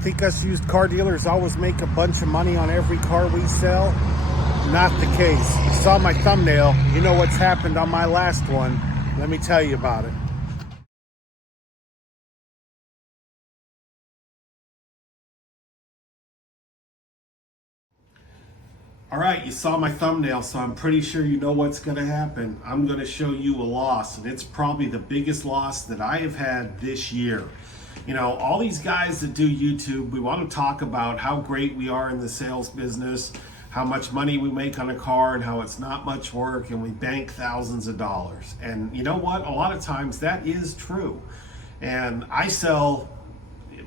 Think us used car dealers always make a bunch of money on every car we sell? Not the case. You saw my thumbnail. You know what's happened on my last one. Let me tell you about it. All right, you saw my thumbnail, so I'm pretty sure you know what's going to happen. I'm going to show you a loss, and it's probably the biggest loss that I have had this year. You know, all these guys that do YouTube, we want to talk about how great we are in the sales business, how much money we make on a car, and how it's not much work, and we bank thousands of dollars. And you know what? A lot of times that is true. And I sell,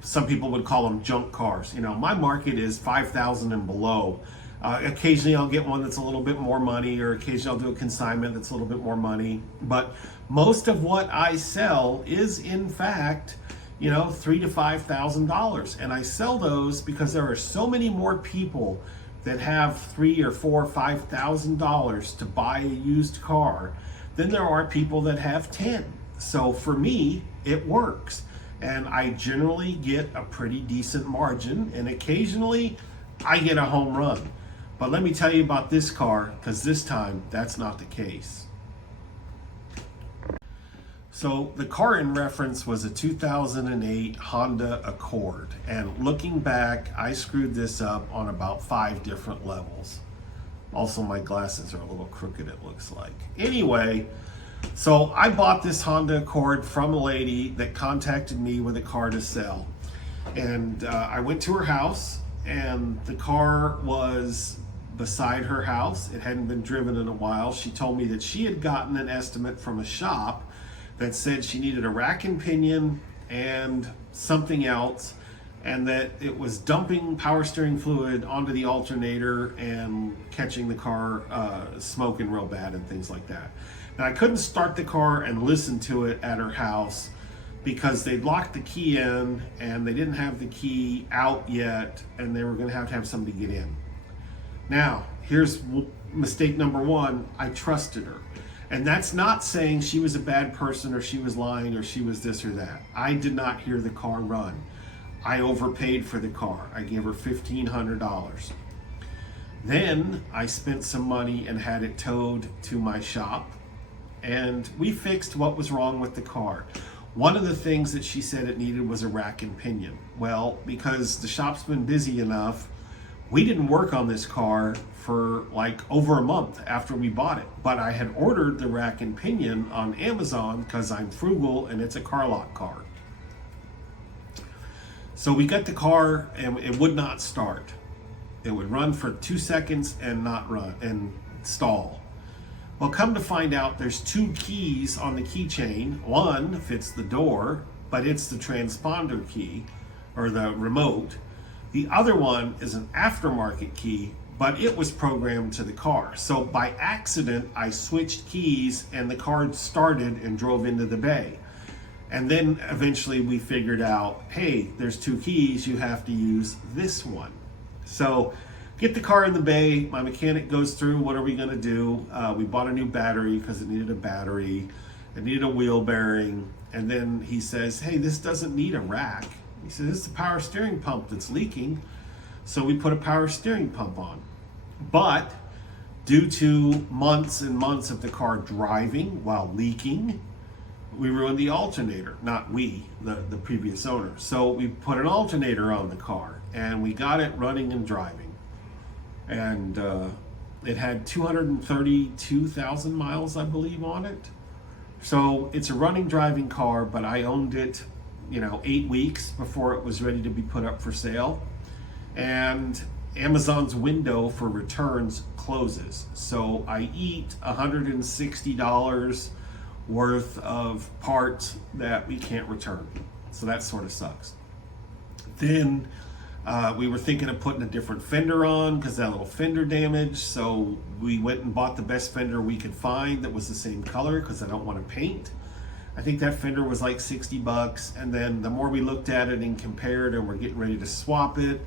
some people would call them junk cars. You know, my market is 5,000 and below. Occasionally I'll get one that's a little bit more money, or occasionally I'll do a consignment that's a little bit more money. But most of what I sell is in fact, you know, $3,000 to $5,000. And I sell those because there are so many more people that have $3,000 or $4,000, $5,000 to buy a used car than there are people that have 10. So for me, it works. And I generally get a pretty decent margin, and occasionally I get a home run. But let me tell you about this car, because this time that's not the case. So the car in reference was a 2008 Honda Accord. And looking back, I screwed this up on about 5 different levels. Also, my glasses are a little crooked, it looks like. Anyway, so I bought this Honda Accord from a lady that contacted me with a car to sell. And I went to her house, and the car was beside her house. It hadn't been driven in a while. She told me that she had gotten an estimate from a shop that said she needed a rack and pinion and something else, and that it was dumping power steering fluid onto the alternator and catching the car smoking real bad and things like that. Now, I couldn't start the car and listen to it at her house because they'd locked the key in and they didn't have the key out yet, and they were going to have somebody get in. Now, here's mistake number 1. I trusted her. And that's not saying she was a bad person, or she was lying, or she was this or that. I did not hear the car run. I overpaid for the car. I gave her $1,500. Then I spent some money and had it towed to my shop, and we fixed what was wrong with the car. One of the things that she said it needed was a rack and pinion. Well, because the shop's been busy enough, we didn't work on this car for like over a month after we bought it. But I had ordered the rack and pinion on Amazon because I'm frugal and it's a car lot car. So we got the car and it would not start. It would run for 2 seconds and not run and stall. Well, come to find out, there's 2 keys on the keychain. One fits the door, but it's the transponder key, or the remote. The other one is an aftermarket key, but it was programmed to the car. So by accident, I switched keys and the car started and drove into the bay. And then eventually we figured out, hey, there's 2 keys, you have to use this one. So get the car in the bay, my mechanic goes through, what are we gonna do? We bought a new battery because it needed a battery, it needed a wheel bearing, and then he says, hey, this doesn't need a rack. He says, it's the power steering pump that's leaking. So we put a power steering pump on. But due to months and months of the car driving while leaking, we ruined the alternator. Not we, the previous owner. So we put an alternator on the car and we got it running and driving. And it had 232,000 miles, I believe, on it. So it's a running, driving car, but I owned it, 8 weeks before it was ready to be put up for sale. And Amazon's window for returns closes. So I eat $160 worth of parts that we can't return. So that sort of sucks. Then we were thinking of putting a different fender on because that little fender damage. So we went and bought the best fender we could find that was the same color because I don't want to paint. I think that fender was like $60. And then the more we looked at it and compared and we're getting ready to swap it,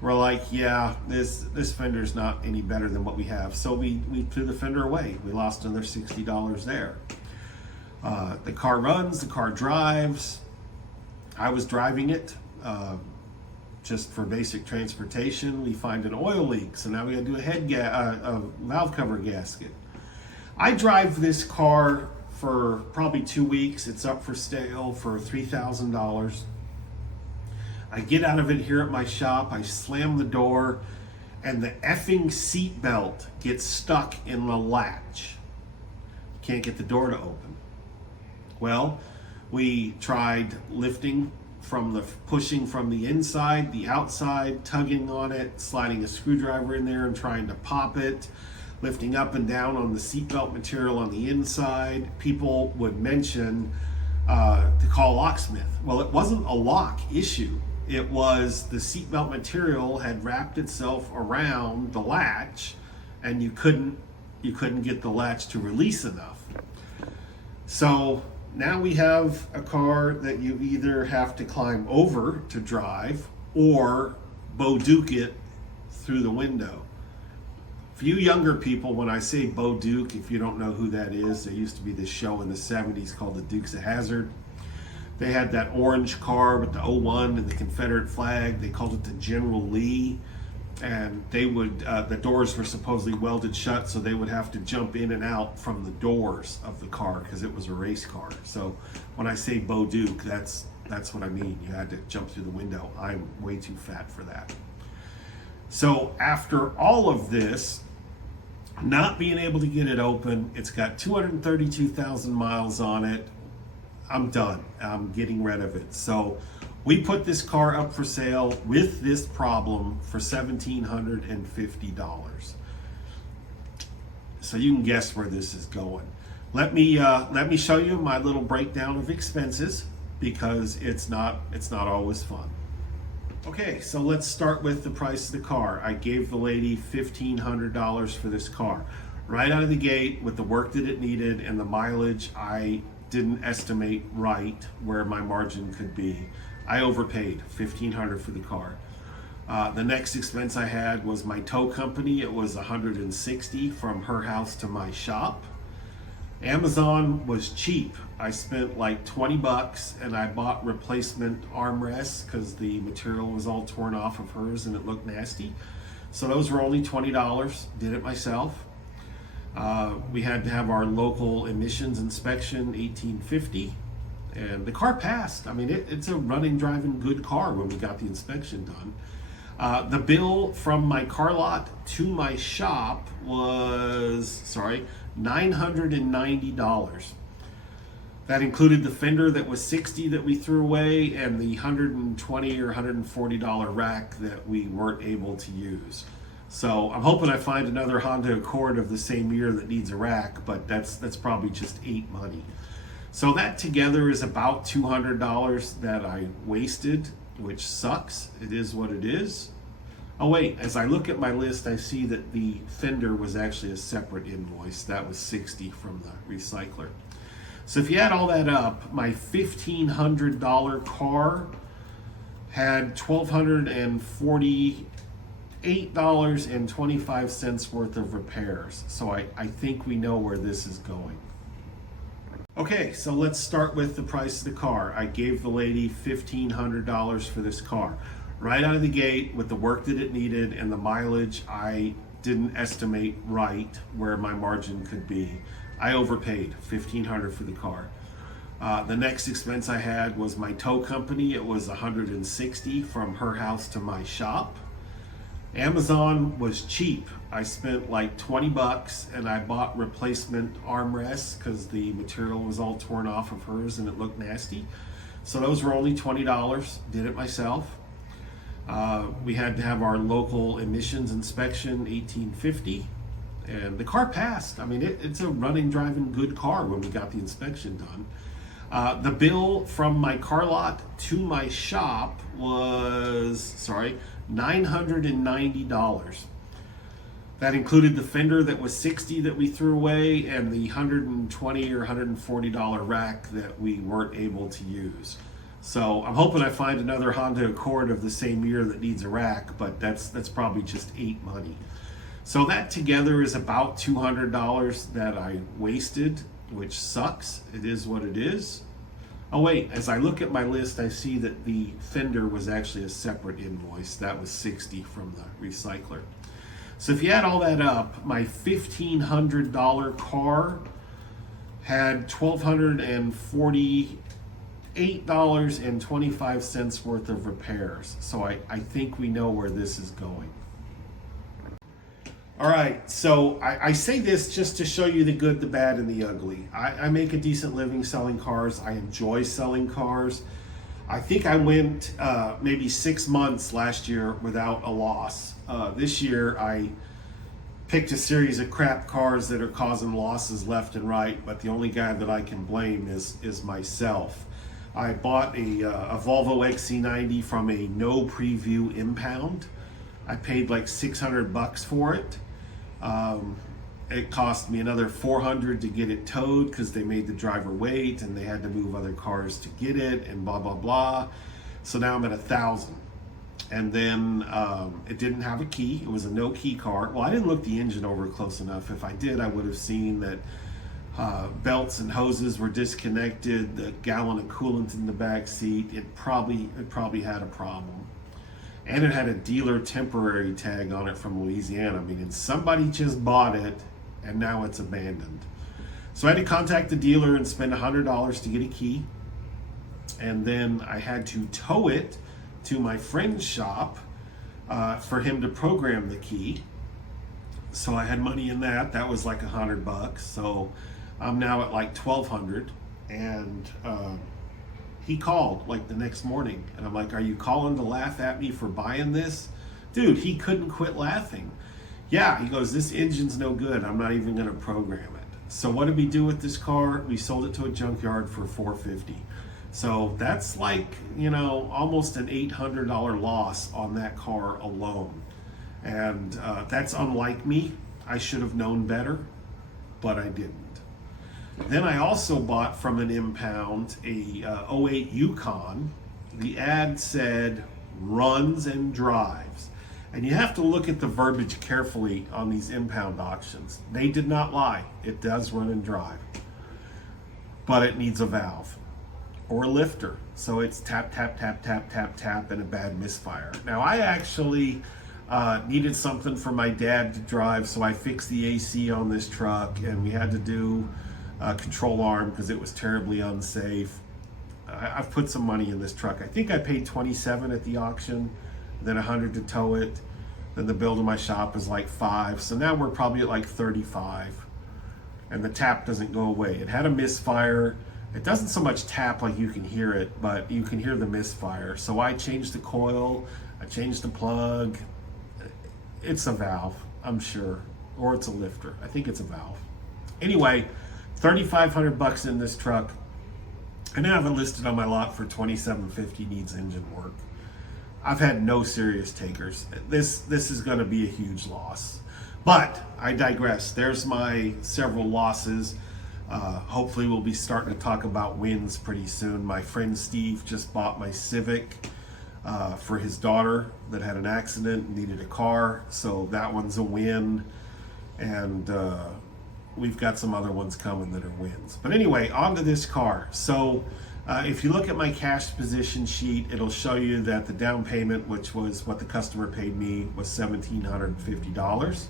we're like, yeah, this fender's not any better than what we have. So we threw the fender away. We lost another $60 there. The car runs, the car drives. I was driving it. just for basic transportation. We find an oil leak, so now we got to do a valve cover gasket. I drive this car for probably 2 weeks. It's up for sale for $3,000. I get out of it here at my shop. I slam the door, and the effing seat belt gets stuck in the latch. Can't get the door to open. Well, we tried pushing from the inside, the outside, tugging on it, sliding a screwdriver in there and trying to pop it, lifting up and down on the seatbelt material on the inside. People would mention to call a locksmith. Well, it wasn't a lock issue. It was the seatbelt material had wrapped itself around the latch, and you couldn't get the latch to release enough. So now we have a car that you either have to climb over to drive or Bo-Duke it through the window. For you younger people, when I say Bo-Duke, if you don't know who that is, there used to be this show in the 70s called The Dukes of Hazzard. They had that orange car with the 01 and the Confederate flag. They called it the General Lee. And they would, the doors were supposedly welded shut, so they would have to jump in and out from the doors of the car because it was a race car. So when I say Bo-Duke, that's what I mean. You had to jump through the window. I'm way too fat for that. So after all of this, not being able to get it open, it's got 232,000 miles on it. I'm done. I'm getting rid of it. So we put this car up for sale with this problem for $1,750. So you can guess where this is going. Let me show you my little breakdown of expenses, because it's not always fun. Okay, so let's start with the price of the car. I gave the lady $1,500 for this car. Right out of the gate, with the work that it needed and the mileage, I didn't estimate right where my margin could be. I overpaid $1,500 for the car. The next expense I had was my tow company. It was $160 from her house to my shop. Amazon was cheap. I spent like $20 and I bought replacement armrests because the material was all torn off of hers and it looked nasty. So those were only $20. Did it myself. We had to have our local emissions inspection, $1,850. And the car passed. I mean, it's a running, driving good car when we got the inspection done. The bill from my car lot to my shop was, $990. That included the fender that was $60 that we threw away and the $120 or $140 rack that we weren't able to use. So I'm hoping I find another Honda Accord of the same year that needs a rack, but that's probably just ate money. So that together is about $200 that I wasted, which sucks. It is what it is. Oh wait, as I look at my list, I see that the fender was actually a separate invoice. That was $60 from the recycler. So if you add all that up, my $1,500 car had $1,248.25 worth of repairs. So I think we know where this is going. Okay, so let's start with the price of the car. I gave the lady $1,500 for this car. Right out of the gate, with the work that it needed and the mileage, I didn't estimate right where my margin could be. I overpaid $1,500 for the car. The next expense I had was my tow company. It was $160 from her house to my shop. Amazon was cheap. I spent like $20 and I bought replacement armrests because the material was all torn off of hers and it looked nasty. So those were only $20. Did it myself. We had to have our local emissions inspection, $1,850. And the car passed. I mean, it's a running, driving good car when we got the inspection done. The bill from my car lot to my shop was, $990. That included the fender that was $60 that we threw away and the $120 or $140 rack that we weren't able to use. So I'm hoping I find another Honda Accord of the same year that needs a rack, but that's probably just ate money. So that together is about $200 that I wasted, which sucks. It is what it is. Oh wait, as I look at my list, I see that the fender was actually a separate invoice. That was $60 from the recycler. So if you add all that up, my $1,500 car had $1,248.25 worth of repairs. So I think we know where this is going. All right, so I say this just to show you the good, the bad, and the ugly. I make a decent living selling cars. I enjoy selling cars. I think I went maybe 6 months last year without a loss. This year I picked a series of crap cars that are causing losses left and right, but the only guy that I can blame is myself. I bought a Volvo XC90 from a no preview impound. I paid like $600 for it. It cost me another $400 to get it towed because they made the driver wait and they had to move other cars to get it and blah blah blah. So now I'm at $1,000. And then it didn't have a key. It was a no key car. Well, I didn't look the engine over close enough. If I did, I would have seen that belts and hoses were disconnected, the gallon of coolant in the back seat. It probably had a problem. And it had a dealer temporary tag on it from Louisiana. I mean, somebody just bought it and now it's abandoned. So I had to contact the dealer and spend $100 to get a key. And then I had to tow it to my friend's shop for him to program the key. So I had money in that. That was like $100. So I'm now at like $1,200. And he called like the next morning and I'm like, are you calling to laugh at me for buying this? Dude, he couldn't quit laughing. Yeah, he goes, this engine's no good. I'm not even gonna program it. So what did we do with this car? We sold it to a junkyard for $450. So that's like, almost an $800 loss on that car alone. And that's unlike me. I should have known better, but I didn't. Then I also bought from an impound a 08 Yukon. The ad said runs and drives. And you have to look at the verbiage carefully on these impound auctions. They did not lie. It does run and drive. But it needs a valve or a lifter. So it's tap, tap, tap, tap, tap, tap, and a bad misfire. Now I actually needed something for my dad to drive, so I fixed the AC on this truck and we had to do control arm because it was terribly unsafe. I've put some money in this truck. I think I paid $27 at the auction, then $100 to tow it. Then the bill to my shop is like $5. So now we're probably at like $35. And the tap doesn't go away. It had a misfire. It doesn't so much tap like you can hear it, but you can hear the misfire. So I changed the coil, I changed the plug. It's a valve, I'm sure, or it's a lifter. I think it's a valve. Anyway, $3,500 in this truck. I now have it listed on my lot for $2,750, needs engine work. I've had no serious takers. This is going to be a huge loss. But I digress. There's my several losses. Hopefully we'll be starting to talk about wins pretty soon. My friend Steve just bought my Civic for his daughter that had an accident and needed a car. So that one's a win. And we've got some other ones coming that are wins. But anyway, on to this car. So if you look at my cash position sheet, it'll show you that the down payment, which was what the customer paid me, was $1,750.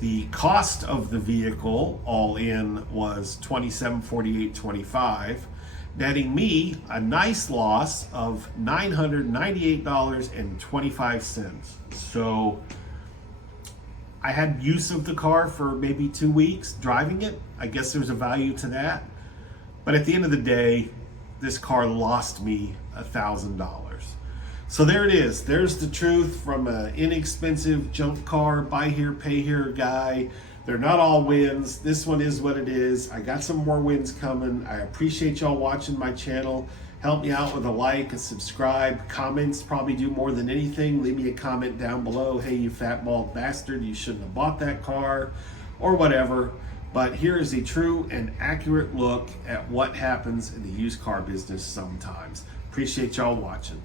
The cost of the vehicle all in was $2,748.25, netting me a nice loss of $998.25. So I had use of the car for maybe 2 weeks driving it. I guess there's a value to that. But at the end of the day, this car lost me $1,000. So there it is. There's the truth from an inexpensive junk car, buy here, pay here guy. They're not all wins. This one is what it is. I got some more wins coming. I appreciate y'all watching my channel. Help me out with a like, a subscribe. Comments probably do more than anything. Leave me a comment down below. Hey, you fat bald bastard, you shouldn't have bought that car, or whatever. But here is a true and accurate look at what happens in the used car business sometimes. Appreciate y'all watching.